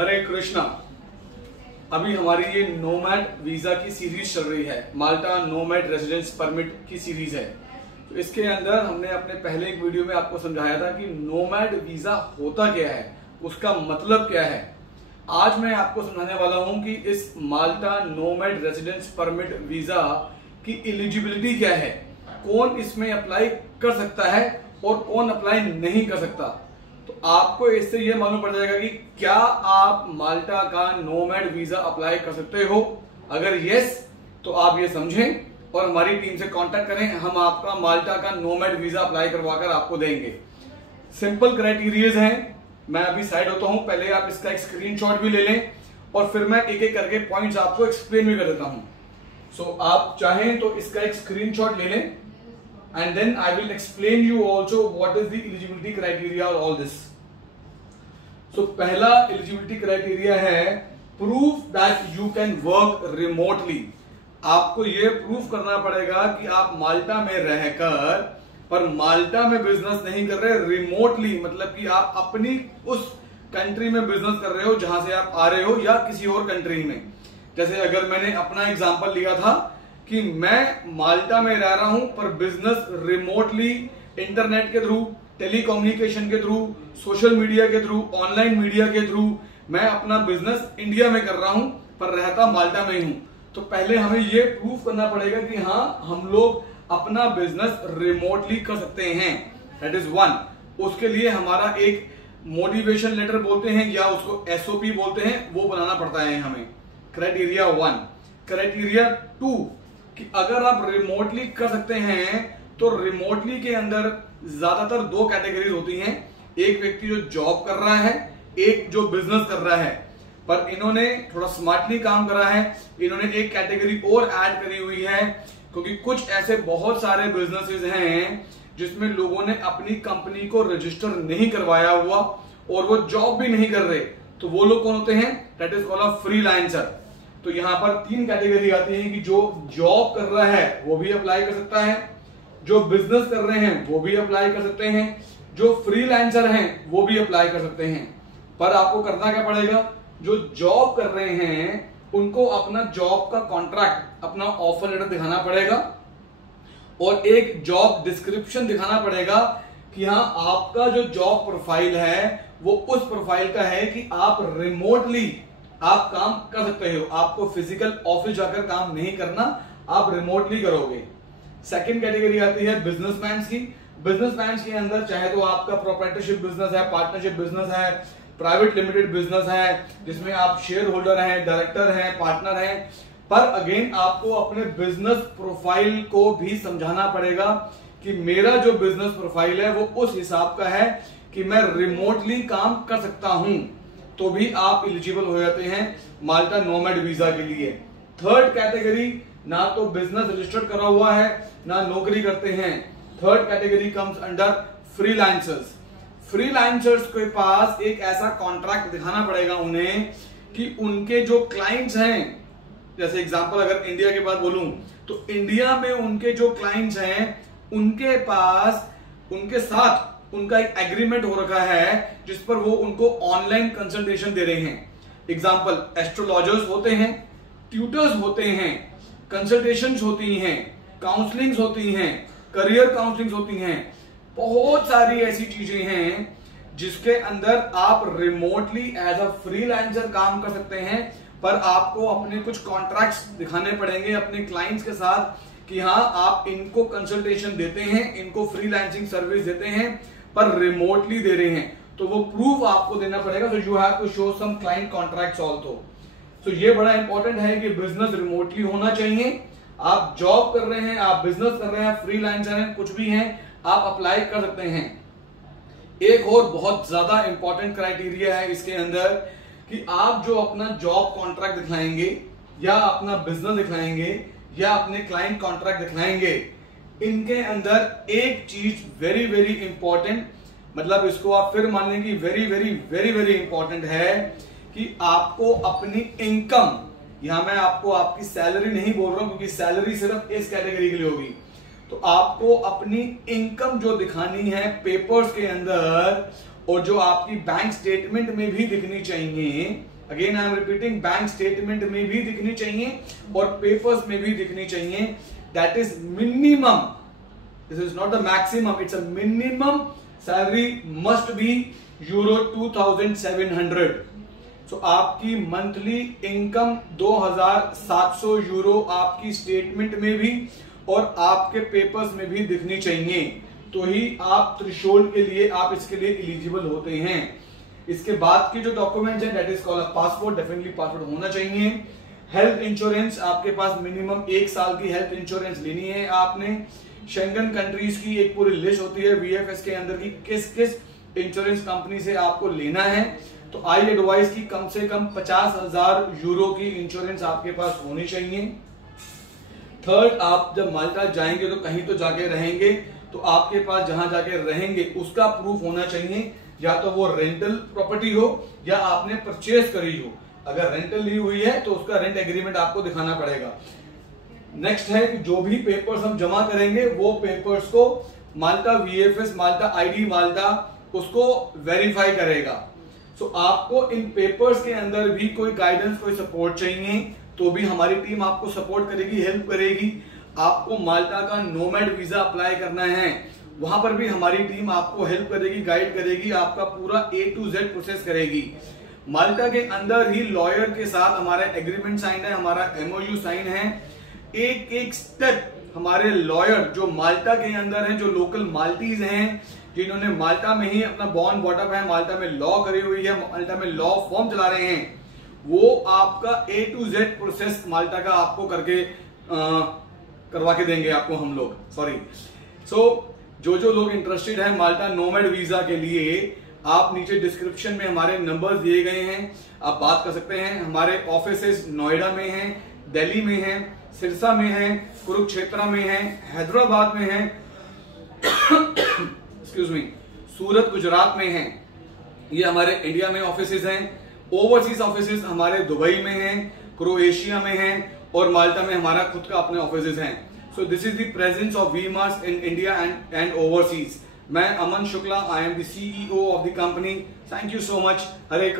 हरे कृष्णा। अभी हमारी ये नोमैड वीजा की सीरीज चल रही है, माल्टा नोमैड रेजिडेंस परमिट की सीरीज है। तो इसके अंदर हमने अपने पहले एक वीडियो में आपको समझाया था कि नोमैड वीजा होता क्या है, उसका मतलब क्या है। आज मैं आपको समझाने वाला हूं कि इस माल्टा नोमैड रेजिडेंस परमिट वीजा की एलिजिबिलिटी क्या है, कौन इसमें अप्लाई कर सकता है और कौन अप्लाई नहीं कर सकता। तो आपको इससे यह मालूम पड़ जाएगा कि क्या आप माल्टा का नोमैड वीजा अप्लाई कर सकते हो। अगर यस तो आप ये समझें और हमारी टीम से कांटेक्ट करें, हम आपका माल्टा का नोमैड वीजा अप्लाई करवाकर आपको देंगे। सिंपल क्राइटेरियाज हैं, मैं अभी साइड होता हूं, पहले आप इसका एक स्क्रीनशॉट भी ले लें और फिर मैं एक एक करके पॉइंट्स आपको एक्सप्लेन भी कर देता हूं। सो आप चाहें तो इसका एक स्क्रीनशॉट ले लें and then I will explain you also what is the eligibility criteria or all this. So पहला eligibility criteria है proof that you can work remotely. आपको ये प्रूफ करना पड़ेगा कि आप माल्टा में रहकर पर माल्टा में बिजनेस नहीं कर रहे, रिमोटली मतलब कि आप अपनी उस कंट्री में बिजनेस कर रहे हो जहां से आप आ रहे हो या किसी और कंट्री में। जैसे अगर मैंने अपना एग्जांपल लिया था कि मैं माल्टा में रह रहा हूं पर बिजनेस रिमोटली इंटरनेट के थ्रू, टेलीकम्युनिकेशन के थ्रू, सोशल मीडिया के थ्रू, ऑनलाइन मीडिया के थ्रू मैं अपना बिजनेस इंडिया में कर रहा हूं पर रहता माल्टा में ही हूं। तो पहले हमें यह प्रूफ करना पड़ेगा कि हाँ हम लोग अपना बिजनेस रिमोटली कर सकते हैं, दैट इज वन। उसके लिए हमारा एक मोटिवेशन लेटर बोलते हैं या उसको एसओपी बोलते हैं, वो बनाना पड़ता है हमें। Criteria one. क्राइटेरिया टू कि अगर आप रिमोटली कर सकते हैं तो रिमोटली के अंदर ज्यादातर दो कैटेगरीज होती हैं, एक व्यक्ति जो जॉब कर रहा है, एक जो बिजनेस कर रहा है। पर इन्होंने थोड़ा स्मार्टली काम करा है, इन्होंने एक कैटेगरी और ऐड करी हुई है क्योंकि कुछ ऐसे बहुत सारे बिजनेसेस हैं जिसमें लोगों ने अपनी कंपनी को रजिस्टर नहीं करवाया हुआ और वो जॉब भी नहीं कर रहे। तो वो लोग कौन होते हैं? That is called a freelancer. तो यहां पर तीन कैटेगरी आती है कि जो जॉब कर रहा है वो भी अप्लाई कर सकता है, जो बिजनेस कर रहे हैं वो भी अप्लाई कर सकते हैं, जो फ्रीलांसर हैं वो भी अप्लाई कर सकते हैं। पर आपको करना क्या पड़ेगा? जो जॉब कर रहे हैं उनको अपना जॉब का कॉन्ट्रैक्ट, अपना ऑफर लेटर दिखाना पड़ेगा और एक जॉब डिस्क्रिप्शन दिखाना पड़ेगा कि हाँ आपका जो जॉब प्रोफाइल है वो उस प्रोफाइल का है कि आप रिमोटली आप काम कर सकते हो, आपको फिजिकल ऑफिस जाकर काम नहीं करना, आप रिमोटली करोगे। सेकंड कैटेगरी आती है बिजनेसमैन की। बिजनेसमैन के अंदर चाहे तो आपका प्रोप्राइटरशिप बिजनेस है, पार्टनरशिप बिजनेस है, प्राइवेट लिमिटेड बिजनेस है जिसमें आप शेयर होल्डर हैं, डायरेक्टर हैं, पार्टनर हैं। पर अगेन आपको अपने बिजनेस प्रोफाइल को भी समझाना पड़ेगा कि मेरा जो बिजनेस प्रोफाइल है वो उस हिसाब का है कि मैं रिमोटली काम कर सकता हूं, तो भी आप एलिजिबल हो जाते हैं माल्टा नोमैड वीजा के लिए। थर्ड कैटेगरी, ना तो बिजनेस रजिस्टर्ड करा हुआ है ना नौकरी करते हैं। Third category comes under freelancers. Freelancers के पास एक ऐसा कॉन्ट्रैक्ट दिखाना पड़ेगा उन्हें कि उनके जो क्लाइंट्स हैं, जैसे एग्जांपल अगर इंडिया की बात बोलूं तो इंडिया में उनके जो क्लाइंट्स हैं उनके पास उनके साथ उनका एक एग्रीमेंट हो रखा है जिस पर वो उनको ऑनलाइन कंसल्टेशन दे रहे हैं। एग्जांपल एस्ट्रोलॉजर्स होते हैं, ट्यूटर्स होते हैं, कंसल्टेशंस होती हैं, काउंसलिंग्स होती हैं, करियर काउंसलिंग्स होती हैं, बहुत सारी ऐसी चीजें हैं जिसके अंदर आप रिमोटली एज अ फ्रीलांसर काम कर सकते हैं। पर आपको अपने कुछ कॉन्ट्रैक्ट्स दिखाने पड़ेंगे अपने क्लाइंट्स के साथ कि हाँ आप इनको कंसल्टेशन देते हैं, इनको फ्रीलांसिंग सर्विस देते हैं पर रिमोटली दे रहे हैं, तो वो प्रूफ आपको देना पड़ेगा। So you have to show some client contracts also. So ये बड़ा इंपॉर्टेंट है कि बिजनेस रिमोटली होना चाहिए। आप जॉब कर रहे हैं, आप बिजनेस कर रहे हैं, फ्रीलांसर हैं, कुछ भी हैं, आप अप्लाई कर सकते हैं। एक और बहुत ज्यादा इंपॉर्टेंट क्राइटेरिया है इसके अंदर कि आप जो अपना जॉब कॉन्ट्रैक्ट दिखाएंगे या अपना बिजनेस दिखाएंगे या अपने क्लाइंट कॉन्ट्रैक्ट दिखाएंगे, इनके अंदर एक चीज वेरी वेरी इंपॉर्टेंट, मतलब इसको आप फिर मान लें कि very very very very important है कि आपको अपनी इनकम, यहां मैं आपको आपकी सैलरी नहीं बोल रहा हूं क्योंकि सैलरी सिर्फ इस कैटेगरी के लिए होगी, तो आपको अपनी इनकम जो दिखानी है पेपर्स के अंदर और जो आपकी बैंक स्टेटमेंट में भी दिखनी चाहिए, again I am repeating, bank statement में भी दिखनी चाहिए और पेपर्स में भी दिखनी चाहिए, that is minimum, this is not the maximum, it's a minimum salary must be €2700। सो आपकी मंथली इनकम 2700 यूरो आपकी स्टेटमेंट में भी और आपके पेपर्स में भी दिखनी चाहिए, तो ही आप थ्रेशोल्ड के लिए, आप इसके लिए एलिजिबल होते हैं। इसके बाद की जो डॉक्यूमेंट है that is called passport, definitely passport होना चाहिए। हेल्थ इंश्योरेंस, आपके पास मिनिमम 1 साल की हेल्थ इंश्योरेंस लेनी है आपने। शेंगन कंट्रीज की एक पूरी लिस्ट होती है वीएफएस के अंदर की किस किस इंश्योरेंस कंपनी से आपको लेना है, तो आई एडवाइस की कम से कम 50,000 यूरो की इंश्योरेंस आपके पास होनी चाहिए। थर्ड, आप जब माल्टा जाएंगे तो कहीं तो जाके रहेंगे, तो आपके पास जहां जाके रहेंगे उसका प्रूफ होना चाहिए, या तो वो रेंटल प्रॉपर्टी हो या आपने परचेज करी हो। अगर रेंटल ली हुई है तो उसका रेंट एग्रीमेंट आपको दिखाना पड़ेगा। नेक्स्ट है कि जो भी पेपर्स हम जमा करेंगे वो पेपर्स को माल्टा वीएफएस, माल्टा आईडी माल्टा उसको वेरीफाई करेगा। सो आपको इन पेपर्स के अंदर भी कोई गाइडेंस, कोई सपोर्ट चाहिए तो भी हमारी टीम आपको सपोर्ट करेगी, हेल्प करेगी। आपको माल्टा का नोमैड वीजा अप्लाई करना है, वहां पर भी हमारी टीम आपको हेल्प करेगी, गाइड करेगी, आपका पूरा A to Z प्रोसेस करेगी। माल्टा के अंदर ही लॉयर के साथ हमारा एग्रीमेंट साइन है, हमारा MOU साइन है। एक एक स्टेप हमारे लॉयर जो माल्टा के अंदर हैं, जो लोकल माल्टीज हैं, जिन्होंने माल्टा में ही अपना बॉर्न बॉटअप है, माल्टा में लॉ करी हुई है, माल्टा में लॉ फॉर्म चला रहे हैं, वो आपका A to Z प्रोसेस माल्टा का आपको करके करवा के देंगे आपको हम लोग, सॉरी। सो जो लोग इंटरेस्टेड है माल्टा नोमैड वीजा के लिए, आप नीचे डिस्क्रिप्शन में हमारे नंबर्स दिए गए हैं, आप बात कर सकते हैं। हमारे ऑफिसेस नोएडा में हैं, दिल्ली में हैं, सिरसा में हैं, कुरुक्षेत्र में हैं, हैदराबाद में हैं, एक्सक्यूज मी, सूरत गुजरात में हैं, ये हमारे इंडिया में ऑफिसेस हैं। ओवरसीज ऑफिसेस हमारे दुबई में हैं, क्रोएशिया में हैं और माल्टा में हमारा खुद का अपने ऑफिसेस हैं। So this is the presence of Vimars in India and overseas. मैं Aman Shukla, I am the CEO of the company. Thank you so much. Hare Krishna.